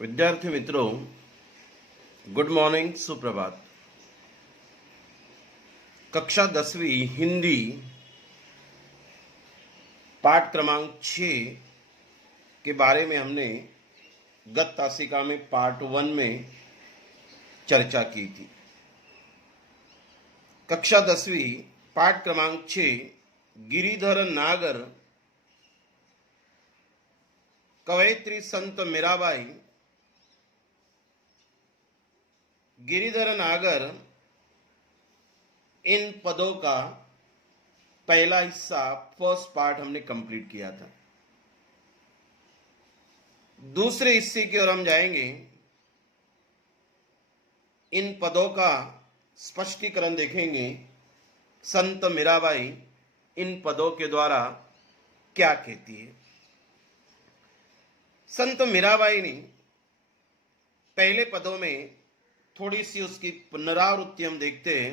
विद्यार्थी मित्रों, good morning, सुप्रभात। कक्षा 10वीं हिंदी पाठ क्रमांक 6 के बारे में हमने गत तासिका में पार्ट 1 में चर्चा की थी। कक्षा 10वीं पाठ क्रमांक 6 गिरिधर नागर कवयित्री संत मीराबाई गिरिधर नागर इन पदों का पहला हिस्सा फर्स्ट पार्ट हमने कंप्लीट किया था। दूसरे हिस्से की ओर हम जाएंगे। इन पदों का स्पष्टीकरण देखेंगे। संत मीराबाई इन पदों के द्वारा क्या कहती है। संत मीराबाई ने पहले पदों में थोड़ी सी उसकी पुनरावृत्ति हम देखते हैं।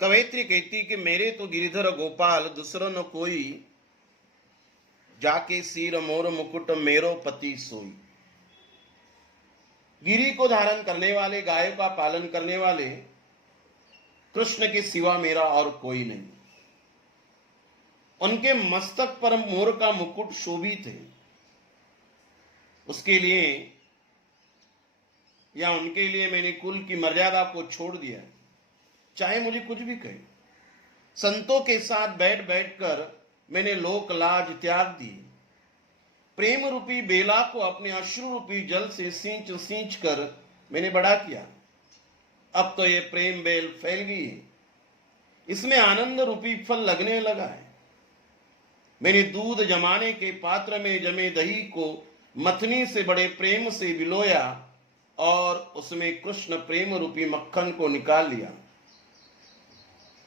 कवयित्री कहती कि मेरे तो गिरिधर गोपाल दूसरा न कोई, जाके सिर मोर मुकुट मेरो पति सोई। गिरी को धारण करने वाले, गायों का पालन करने वाले कृष्ण के सिवा मेरा और कोई नहीं। उनके मस्तक पर मोर का मुकुट शोभित है। उसके लिए या उनके लिए मैंने कुल की मर्यादा को छोड़ दिया, चाहे मुझे कुछ भी कहे। संतों के साथ बैठ बैठकर मैंने लोक लाज त्याग दी। प्रेम रूपी बेला को अपने अश्रु रूपी जल से सींच सींच कर मैंने बड़ा किया। अब तो ये प्रेम बेल फैल गई है, इसमें आनंद रूपी फल लगने लगा है। मैंने दूध जमाने के पात्र में जमे दही को मथनी से बड़े प्रेम से बिलोया और उसमें कृष्ण प्रेम रूपी मक्खन को निकाल लिया।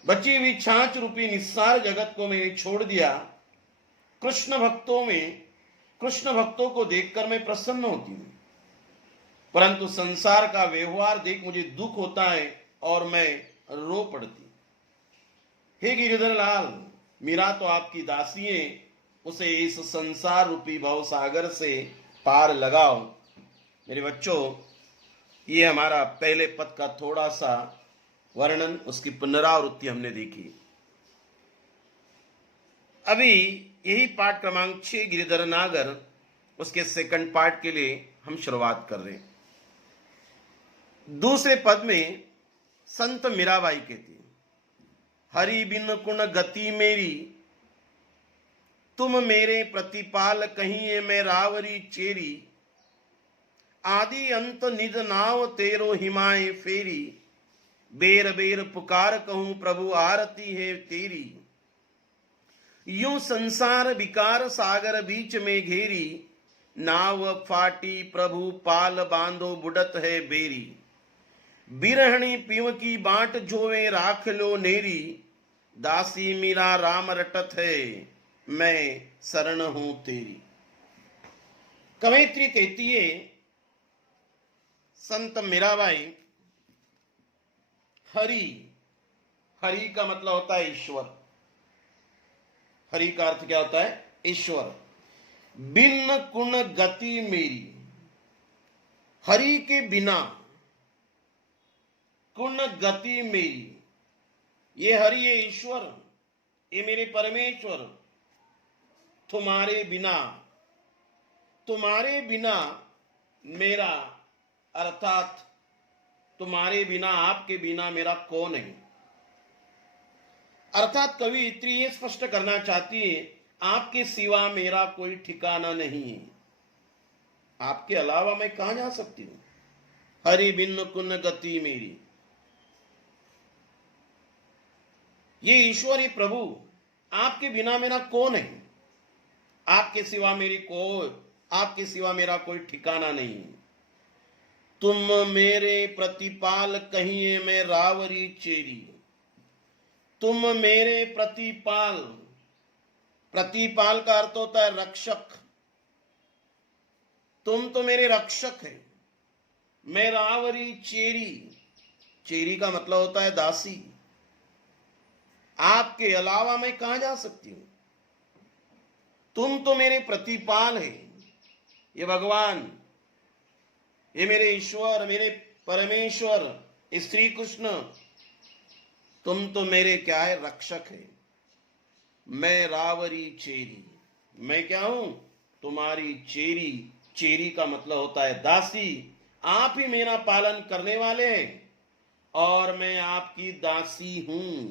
बची हुई छाछ रूपी निस्सार जगत को मैंने छोड़ दिया। कृष्ण भक्तों को देखकर मैं प्रसन्न होती हूं, परंतु संसार का व्यवहार देख मुझे दुख होता है और मैं रो पड़ती। हे गिरिधर लाल, मीरा तो आपकी दासी है, उसे इस संसार रूपी भव सागर से पार लगाओ। मेरे बच्चों, ये हमारा पहले पद का थोड़ा सा वर्णन, उसकी पुनरावृत्ति हमने देखी। अभी यही पाठ क्रमांक 6 गिरिधर नागर, उसके सेकंड पार्ट के लिए हम शुरुआत कर रहे हैं। दूसरे पद में संत मीराबाई कहती, हरि बिन कुण गति मेरी, तुम मेरे प्रतिपाल कहिए मैं रावरी चेरी। आदि अंत निज नाव तेरो हिमाए फेरी, बेर बेर पुकार कहूं प्रभु आरती है तेरी। यूं संसार विकार सागर बीच में घेरी, नाव फाटी प्रभु पाल बांधो बुडत है बेरी। बिरहणी पीव की बाट जोवे राख लो नेरी, दासी मीरा राम रटत है मैं शरण हूं तेरी। कवयित्री कहती है, संत मीराबाई, हरि का मतलब होता है ईश्वर। हरि का अर्थ क्या होता है? ईश्वर। बिन कुण गति मेरी, हरि के बिना कुण गति मेरी। ये हरि, ये ईश्वर, ये मेरे परमेश्वर, तुम्हारे बिना मेरा, अर्थात तुम्हारे बिना, आपके बिना मेरा कौन है। अर्थात कवयित्री ये स्पष्ट करना चाहती है, आपके सिवा मेरा कोई ठिकाना नहीं है। आपके अलावा मैं कहां जा सकती हूं। हरि बिन कुन गति मेरी। ये ईश्वर, ये प्रभु, आपके बिना मेरा कौन है। आपके सिवा मेरा कोई ठिकाना नहीं। तुम मेरे प्रतिपाल कहिए मैं रावरी चेरी। तुम मेरे प्रतिपाल, प्रतिपाल का अर्थ होता है रक्षक। तुम तो मेरे रक्षक है। मैं रावरी चेरी, चेरी का मतलब होता है दासी। आपके अलावा मैं कहां जा सकती हूं। तुम तो मेरे प्रतिपाल है। ये भगवान ये मेरे ईश्वर, मेरे परमेश्वर, श्री कृष्ण, तुम तो मेरे क्या है, रक्षक है। मैं रावरी चेरी, मैं क्या हूं, तुम्हारी चेरी। चेरी का मतलब होता है दासी। आप ही मेरा पालन करने वाले हैं और मैं आपकी दासी हूं।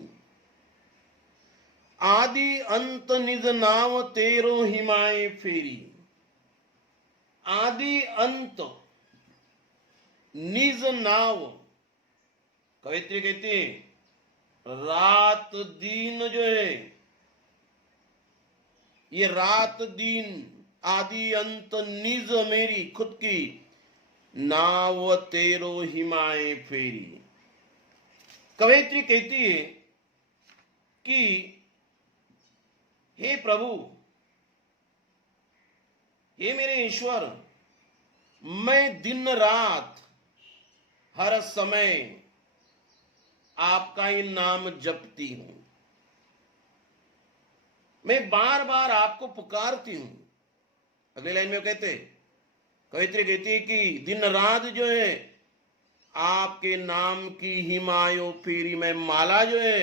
आदि अंत निज नाव तेरो हिमाए फेरी। आदि अंत निज नाव, कवित्री कहती है रात दिन जो है, ये रात दिन आदि अंत निज मेरी खुद की नाव तेरो हिमाए फेरी। कवयित्री कहती है कि हे प्रभु, हे मेरे ईश्वर, मैं दिन रात हर समय आपका ही नाम जपती हूं। मैं बार बार आपको पुकारती हूं। अगली लाइन में कहते, कवित्री कहती है कि दिन रात जो है आपके नाम की हिमायो फेरी, मैं माला जो है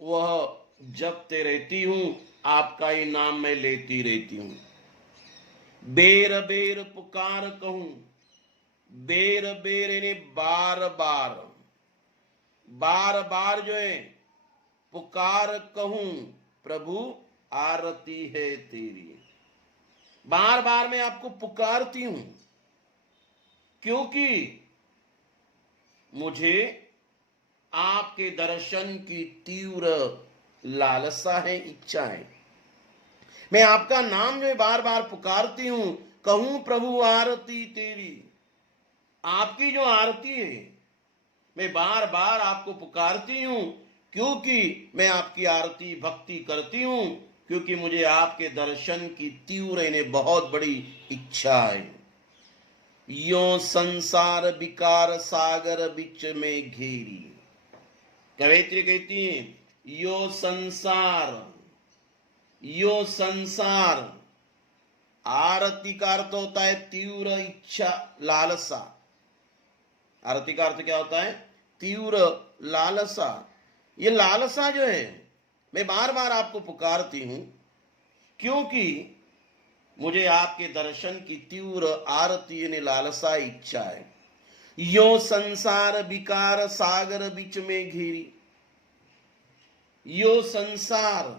वह जपते रहती हूं, आपका ही नाम मैं लेती रहती हूं। बेर बेर पुकार कहूं, बेर बेर यानी बार बार, बार बार जो है पुकार कहूं, प्रभु आरती है तेरी। बार बार मैं आपको पुकारती हूं क्योंकि मुझे आपके दर्शन की तीव्र लालसा है, इच्छा है। मैं आपका नाम जो है बार बार पुकारती हूं, कहूं प्रभु आरती तेरी। आपकी जो आरती है मैं बार बार आपको पुकारती हूं क्योंकि मैं आपकी आरती भक्ति करती हूं, क्योंकि मुझे आपके दर्शन की तीव्र इन्हें बहुत बड़ी इच्छा है। यो संसार विकार सागर बीच में घेरी। कवयित्री कहती है यो संसार, यो संसार, आरती का अर्थ होता है तीव्र इच्छा, लालसा। आरती का अर्थ क्या होता है, तीव्र लालसा। ये लालसा जो है मैं बार बार आपको पुकारती हूं क्योंकि मुझे आपके दर्शन की तीव्र आरती यानी लालसा इच्छा है। यो संसार विकार सागर बीच में घेरी। यो संसार,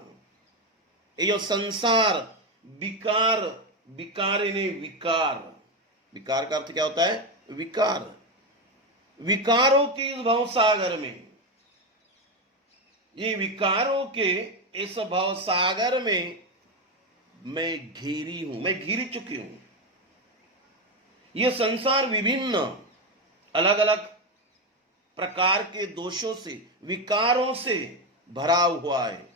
यो संसार विकार, विकार यानी विकार। विकार का अर्थ क्या होता है, विकार। विकारों के इस भव सागर में, ये विकारों के इस भव सागर में मैं घिरी हूं, मैं घिर चुकी हूं। यह संसार विभिन्न अलग अलग प्रकार के दोषों से, विकारों से भरा हुआ है।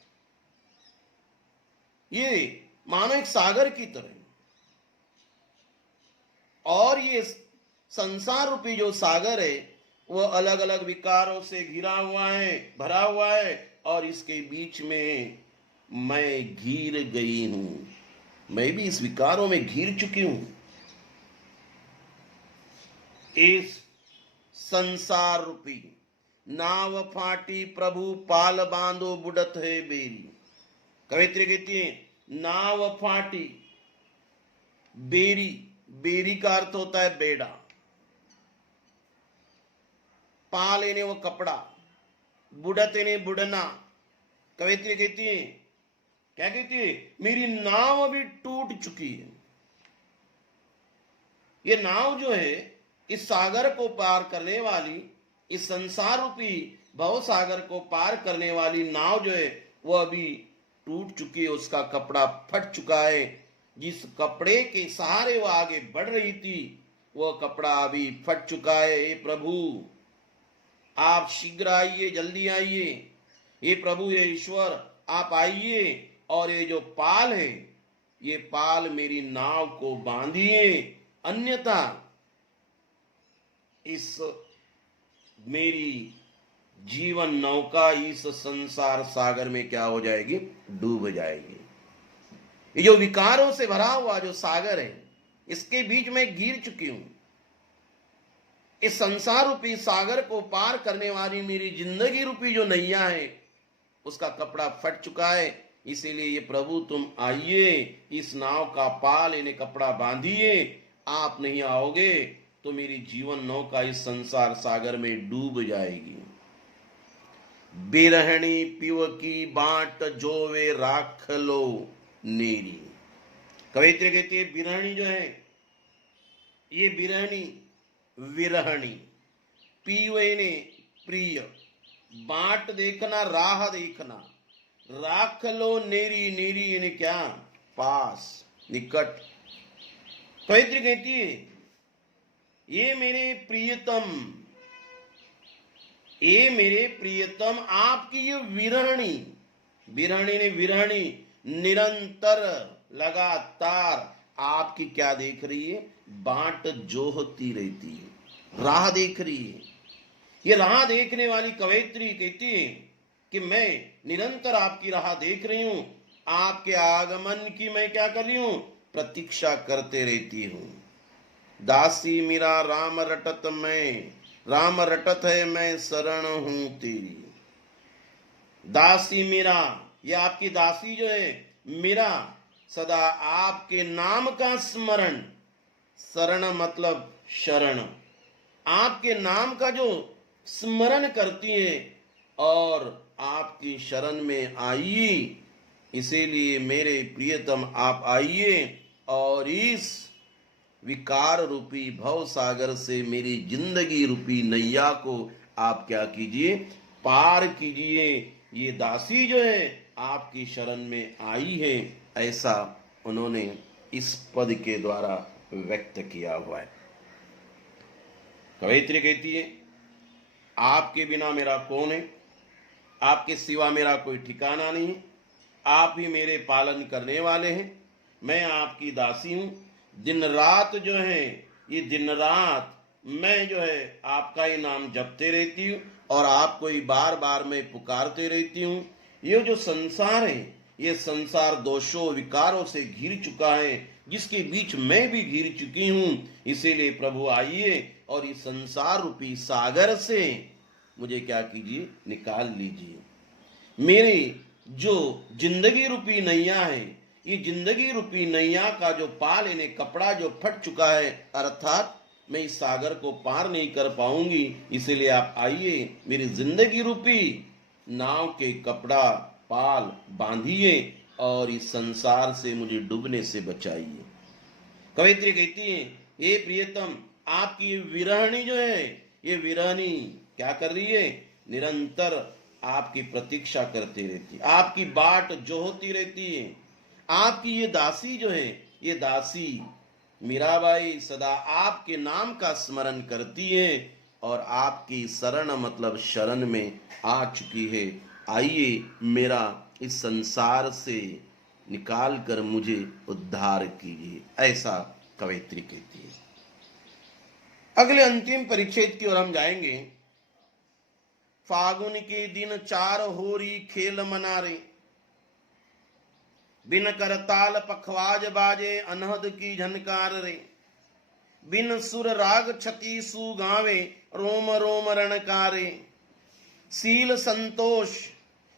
ये मानो एक सागर की तरह, और ये संसार रूपी जो सागर है वह अलग अलग विकारों से घिरा हुआ है, भरा हुआ है, और इसके बीच में मैं घिर गई हूं। मैं भी इस विकारों में घिर चुकी हूं। इस संसार रूपी नाव फाटी प्रभु पाल बांधो बुडत है बेरी। कवित्री कहती है नाव फाटी, बेरी, बेरी का अर्थ होता है बेड़ा, पाल यानी वो कपड़ा, बुडत यानी बुडना। कवित्री कहती है, क्या कहती है, मेरी नाव अभी टूट चुकी है। ये नाव जो है इस सागर को पार करने वाली, इस संसार रूपी भव सागर को पार करने वाली नाव जो है वह अभी टूट चुकी है, उसका कपड़ा फट चुका है। जिस कपड़े के सहारे वह आगे बढ़ रही थी वह कपड़ा अभी फट चुका है। हे प्रभु आप शीघ्र आइए, जल्दी आइए। ये प्रभु, ये ईश्वर, आप आइए और ये जो पाल है, ये पाल मेरी नाव को बांधिए, अन्यथा इस मेरी जीवन नौका इस संसार सागर में क्या हो जाएगी, डूब जाएगी। ये जो विकारों से भरा हुआ जो सागर है इसके बीच में गिर चुकी हूं। इस संसार रूपी सागर को पार करने वाली मेरी जिंदगी रूपी जो नैया है उसका कपड़ा फट चुका है। इसीलिए ये प्रभु तुम आइए, इस नाव का पाल इन्हें कपड़ा बांधिए। आप नहीं आओगे तो मेरी जीवन नौका इस संसार सागर में डूब जाएगी। बिरहणी पिव की बाट जोवे राख लो नेरी। कवित्री कहती है बिरहणी जो है ये बिरहणी विरहणी, पीवे प्रिय, बाट देखना राह देखना, राख लो नेरी, नेरी यानी क्या पास निकट। कवित्री कहती है ये मेरे प्रियतम, ये मेरे प्रियतम आपकी ये विरहणी, विरहणी ने विरहणी निरंतर लगातार आपकी क्या देख रही है, बाट जोहती रहती है, राह देख रही है। ये राह देखने वाली कवयित्री कहती है कि मैं निरंतर आपकी राह देख रही हूं, आपके आगमन की मैं क्या कर रही हूं, प्रतीक्षा करते रहती हूं। दासी मेरा राम रटत मैं, राम रटत है मैं शरण हूं तेरी। दासी मेरा, ये आपकी दासी जो है मेरा सदा आपके नाम का स्मरण, शरण मतलब शरण, आपके नाम का जो स्मरण करती है और आपकी शरण में आई। इसीलिए मेरे प्रियतम आप आइए और इस विकार रूपी भव सागर से मेरी जिंदगी रूपी नैया को आप क्या कीजिए, पार कीजिए। ये दासी जो है आपकी शरण में आई है, ऐसा उन्होंने इस पद के द्वारा व्यक्त किया हुआ है। कवयित्री कहती है आपके बिना मेरा कौन है, आपके सिवा मेरा कोई ठिकाना नहीं, आप ही मेरे पालन करने वाले हैं, मैं आपकी दासी हूं। दिन रात जो है ये दिन रात मैं जो है आपका ही नाम जपते रहती हूँ और आपको ही बार बार मैं पुकारते रहती हूँ। ये जो संसार है ये संसार दोषों विकारों से घिर चुका है, जिसके बीच मैं भी घिर चुकी हूँ। इसीलिए प्रभु आइए और इस संसार रूपी सागर से मुझे क्या कीजिए, निकाल लीजिए। मेरी जो जिंदगी रूपी नैया है, ये जिंदगी रूपी नैया का जो पाल इन्हें कपड़ा जो फट चुका है, अर्थात मैं इस सागर को पार नहीं कर पाऊंगी। इसीलिए आप आइए, मेरी जिंदगी रूपी नाव के कपड़ा पाल बांधिए और इस संसार से मुझे डूबने से बचाइए। कवित्री कहती है ये प्रियतम आपकी विरहणी जो है, ये विरहणी क्या कर रही है, निरंतर आपकी प्रतीक्षा करती रहती है, आपकी बाट जोहती रहती है। आपकी ये दासी जो है, ये दासी मीराबाई सदा आपके नाम का स्मरण करती है और आपकी शरण मतलब शरण में आ चुकी है। आइए मेरा इस संसार से निकाल कर मुझे उद्धार कीजिए, ऐसा कवयित्री कहती है। अगले अंतिम परिच्छेद की ओर हम जाएंगे। फागुन के दिन चार होरी खेल मनारे, बिन करताल पखवाज बाजे अनहद की झनकार रे। बिन सुर राग छती सु गावे रोम रोम रणकारे। सील संतोष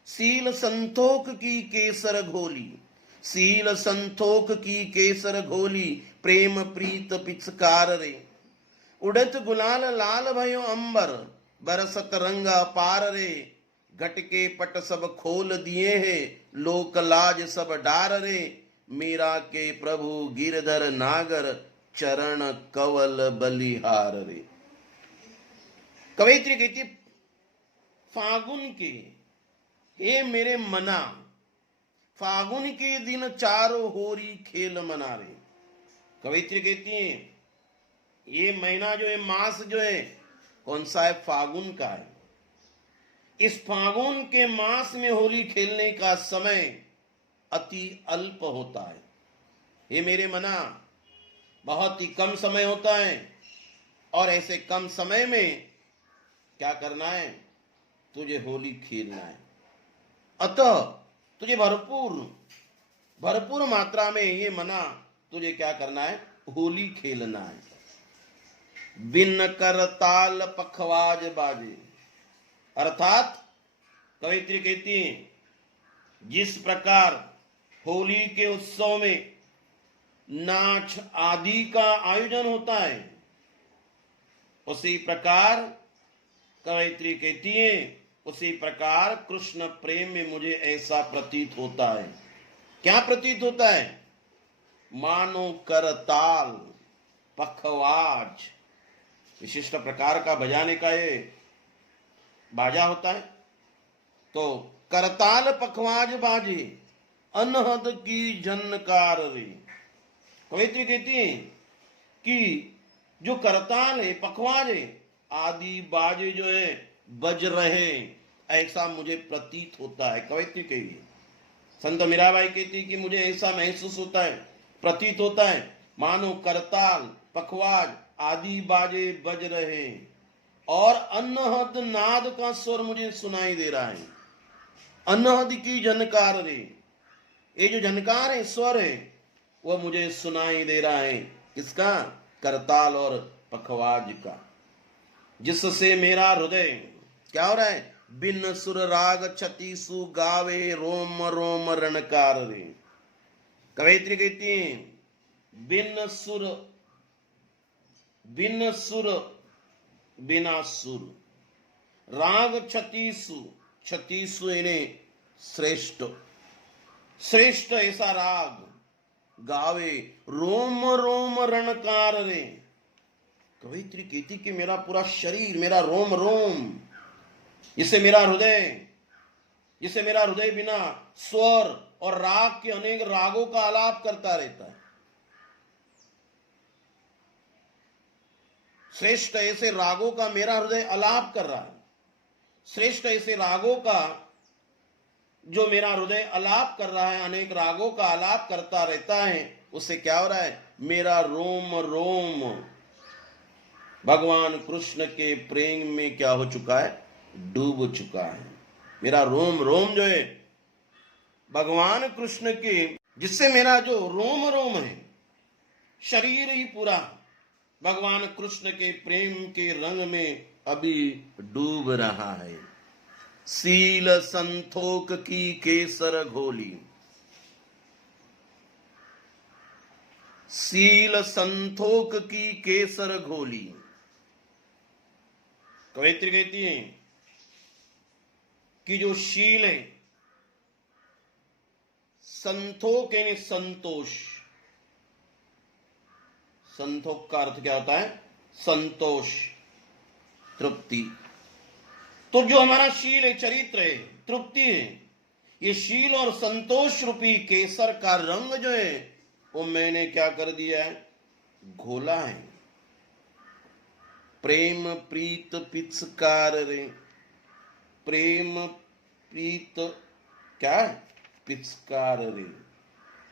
सील संतोख की केसर घोली, सील संतोख की केसर घोली प्रेम प्रीत पिचकार रे। उड़त गुलाल लाल भयो अंबर बरसत रंग अपार रे। घट के पट सब खोल दिए है लोक लाज सब डार रे। मीरा के प्रभु गिरधर नागर चरण कवल बलिहार रे। कवयित्री कहती फागुन के हे मेरे मना, फागुन के दिन चारों होरी खेल मना रे। कवयित्री कहती है ये महीना जो है, मास जो है कौन सा है, फागुन का है। इस फागुन के मास में होली खेलने का समय अति अल्प होता है। ये मेरे मना बहुत ही कम समय होता है और ऐसे कम समय में क्या करना है, तुझे होली खेलना है। अतः तुझे भरपूर मात्रा में ये मना तुझे क्या करना है, होली खेलना है। बिन करताल पखवाज बाजे। अर्थात कवित्री कहती हैं, जिस प्रकार होली के उत्सव में नाच आदि का आयोजन होता है, उसी प्रकार कवयित्री कहती है, उसी प्रकार कृष्ण प्रेम में मुझे ऐसा प्रतीत होता है। क्या प्रतीत होता है? मानो करताल पखवाज, विशिष्ट प्रकार का बजाने का ये बाजा होता है। तो करताल पखवाज बाजे, अनहद की झनकार रे। कवित्री कहती है कि जो करताल है, पखवाज है, आदि बाजे जो है बज रहे, ऐसा मुझे प्रतीत होता है। कवित्री कही, संत मीराबाई कहती कि मुझे ऐसा महसूस होता है, प्रतीत होता है, मानो करताल पखवाज आदि बाजे बज रहे और अनहद नाद का स्वर मुझे सुनाई दे रहा है। अनहद की झनकार रे, ये जो झनकार है, स्वर है, वह मुझे सुनाई दे रहा है। किसका? करताल और पखवाज का। जिससे मेरा हृदय क्या हो रहा है? बिन सुर राग छतीसु गावे रोम रोम रणकार रे। कवयित्री कहती है, बिन सुर बिना सुर, राग छतीसु, छतीसु इन्हें श्रेष्ठ, श्रेष्ठ ऐसा राग गावे रोम रोम रणकार रे। कवयित्री कहती कि मेरा पूरा शरीर, मेरा रोम रोम, जिससे मेरा हृदय बिना स्वर और राग के अनेक रागों का आलाप करता रहता है। श्रेष्ठ ऐसे रागों का मेरा हृदय आलाप कर रहा है। श्रेष्ठ ऐसे रागों का जो मेरा हृदय आलाप कर रहा है, अनेक रागों का आलाप करता रहता है, उससे क्या हो रहा है? मेरा रोम रोम भगवान कृष्ण के प्रेम में क्या हो चुका है? डूब चुका है। मेरा रोम रोम जो है भगवान कृष्ण के, जिससे मेरा जो रोम रोम है, शरीर ही पूरा भगवान कृष्ण के प्रेम के रंग में अभी डूब रहा है। सील संतोक की केसर घोली, सील संतोक की केसर घोली। कवयित्री कहती है कि जो शील है, संतोक यानी संतोष, संतोक का अर्थ क्या होता है? संतोष, तृप्ति। तो जो हमारा शील है, चरित्र है, तृप्ति है, ये शील और संतोष रूपी केसर का रंग जो है वो मैंने क्या कर दिया है? घोला है। प्रेम प्रीत पिचकार रे, प्रेम प्रीत क्या है? पिचकार रे।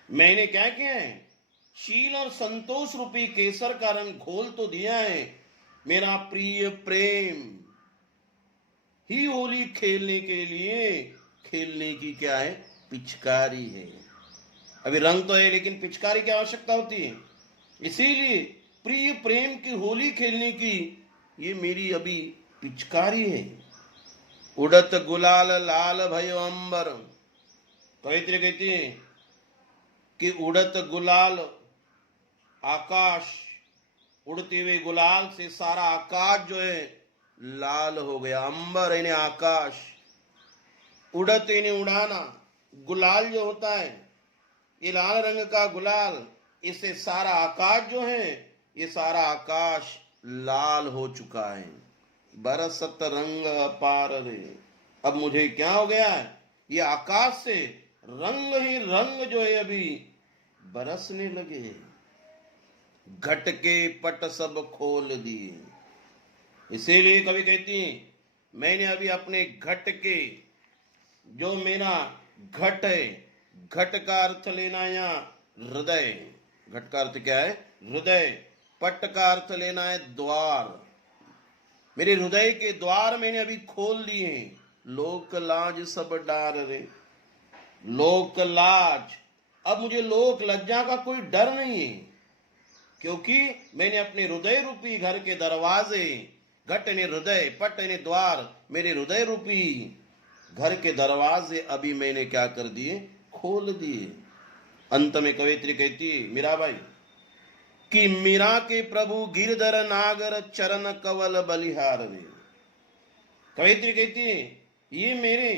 मैंने क्या किया है? शील और संतोष रूपी केसर का रंग घोल तो दिया है। मेरा प्रिय प्रेम ही होली खेलने के लिए, खेलने की क्या है? पिचकारी है। अभी रंग तो है, लेकिन पिचकारी की आवश्यकता होती है। इसीलिए प्रिय प्रेम की होली खेलने की ये मेरी अभी पिचकारी है। उड़त गुलाल लाल भयो अंबर। कवित्री कहती है कि उड़त गुलाल, आकाश, उड़ते हुए गुलाल से सारा आकाश जो है लाल हो गया। अंबर यानी आकाश, उड़त यानी उड़ाना। गुलाल जो होता है, ये लाल रंग का गुलाल, इससे सारा आकाश जो है, ये सारा आकाश लाल हो चुका है। बरसत रंग अपार रे। अब मुझे क्या हो गया है? ये आकाश से रंग ही रंग जो है अभी बरसने लगे। घट के पट सब खोल दिए। इसीलिए कवि कहती हैं, मैंने अभी अपने घट के, जो मेरा घट है, घट का अर्थ लेना यहाँ हृदय, घट का अर्थ क्या है? हृदय। पट का अर्थ लेना है द्वार। मेरे हृदय के द्वार मैंने अभी खोल दिए हैं। लोक लाज सब डार रे, लोक लाज। अब मुझे लोक लज्जा का कोई डर नहीं है। क्योंकि मैंने अपने हृदय रूपी घर के दरवाजे, घट ने हृदय, पट ने द्वार, मेरे हृदय रूपी घर के दरवाजे अभी मैंने क्या कर दिए, खोल दिए। अंत में कवयित्री कहती है मीराबाई कि मीरा के प्रभु गिरधर नागर चरण कवल बलिहार रे। कवयित्री कहती है ये मेरे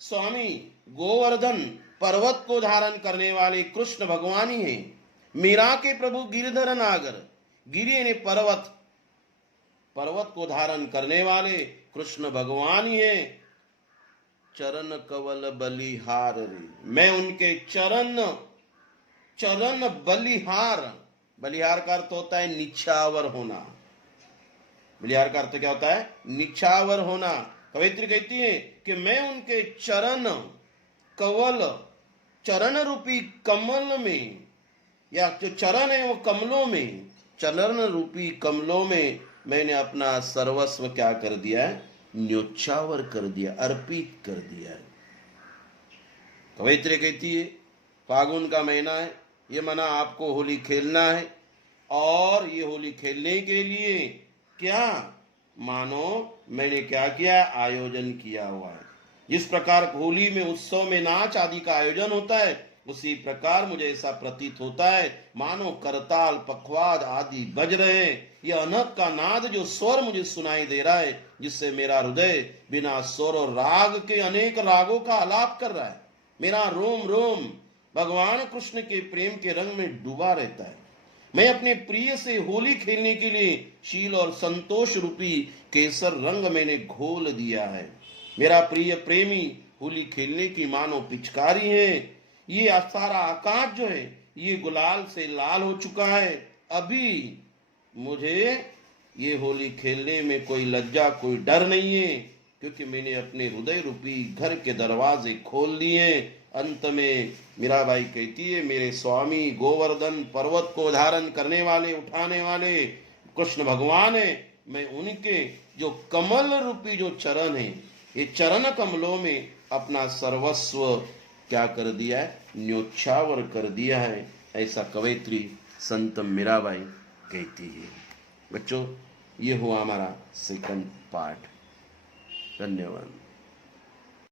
स्वामी गोवर्धन पर्वत को धारण करने वाले कृष्ण भगवान ही हैं। मीरा के प्रभु गिरधर नागर, गिरी ने पर्वत, पर्वत को धारण करने वाले कृष्ण भगवान ही हैं। चरण कवल बलिहार रे, मैं उनके चरण, चरण बलिहार, बलिहार का अर्थ होता है निछावर होना। बलिहार का अर्थ क्या होता है, निछावर होना। कवयित्री कहती है कि मैं उनके चरण कवल, चरण रूपी कमल में, या जो चरण है वो कमलों में, चरण रूपी कमलों में मैंने अपना सर्वस्व क्या कर दिया है, न्योछावर कर दिया, अर्पित कर दिया है। कवयित्री कहती है फागुन का महीना है, ये मना आपको होली खेलना है, और ये होली खेलने के लिए क्या मानो मैंने क्या किया, आयोजन किया हुआ है। जिस प्रकार होली में उत्सव में नाच आदि का आयोजन होता है, उसी प्रकार मुझे ऐसा प्रतीत होता है मानो करताल पखवाज आदि बज रहे हैं। यह अनहद का नाद जो स्वर मुझे सुनाई दे रहा है, जिससे मेरा हृदय बिना स्वर और राग के अनेक रागों का आलाप कर रहा है। मेरा रोम रोम भगवान कृष्ण के प्रेम के रंग में डूबा रहता है। मैं अपने प्रिय से होली खेलने के लिए शील और संतोष रूपी केसर रंग मैंने घोल दिया है। मेरा प्रिय प्रेमी होली खेलने की मानो पिचकारी है। ये सारा आकाश जो है ये गुलाल से लाल हो चुका है। अभी मुझे ये होली खेलने में कोई लज्जा, कोई डर नहीं है, क्योंकि मैंने अपने हृदय रूपी घर के दरवाजे खोल दिए। अंत में मीराबाई कहती है मेरे स्वामी गोवर्धन पर्वत को धारण करने वाले, उठाने वाले कृष्ण भगवान है। मैं उनके जो कमल रूपी जो चरण है, ये चरण कमलों में अपना सर्वस्व क्या कर दिया है, न्योछावर कर दिया है। ऐसा कवयित्री संत मीराबाई कहती है। बच्चों ये हुआ हमारा सेकंड पार्ट। धन्यवाद।